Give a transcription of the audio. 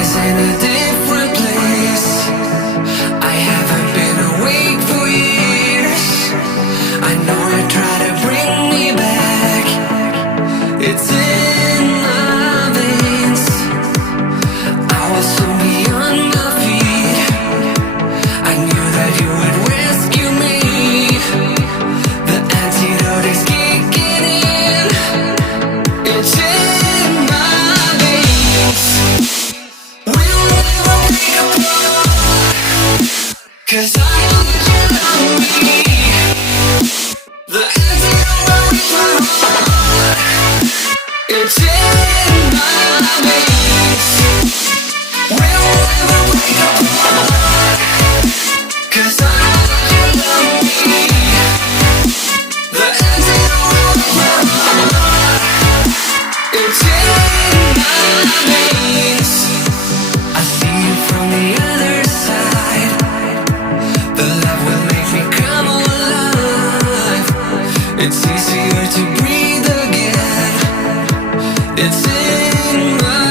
is in a different place. I haven't been awake for years. I know you try to bring me back. It's in my veins. I was so beyond my feet. I knew that you would rescue me. The antidote is kicking in. It's in my veins. We'll never be apart, 'cause I know that you love me. The antidote is my heart. It's in my veins. We'll never break apart, 'cause I know that you love me. The antidote is my heart. It's in my veins. I see you from the other side. The love will make me come alive. It's easier to breathe again. It's in my